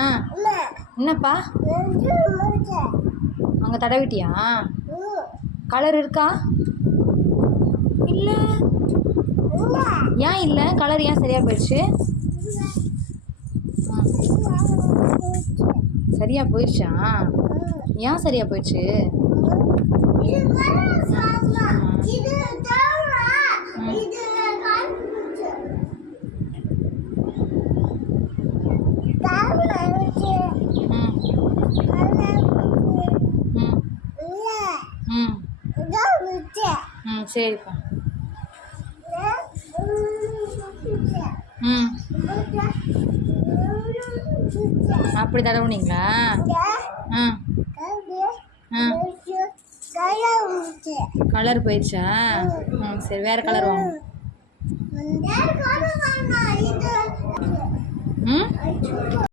ஆ என்னப்பா அங்கே தடவிட்டியா? கலர் இருக்கா? இல்லை. ஏன் இல்லை? கலர் ஏன் சரியாக போயிடுச்சு? சரியாக போயிடுச்சா? ஏன் சரியாக போயிடுச்சு? சரிப்பா. அப்படி தடவுனீங்களா? கலர் போயிடுச்சா? சரி, வேற கலர் வாங்க.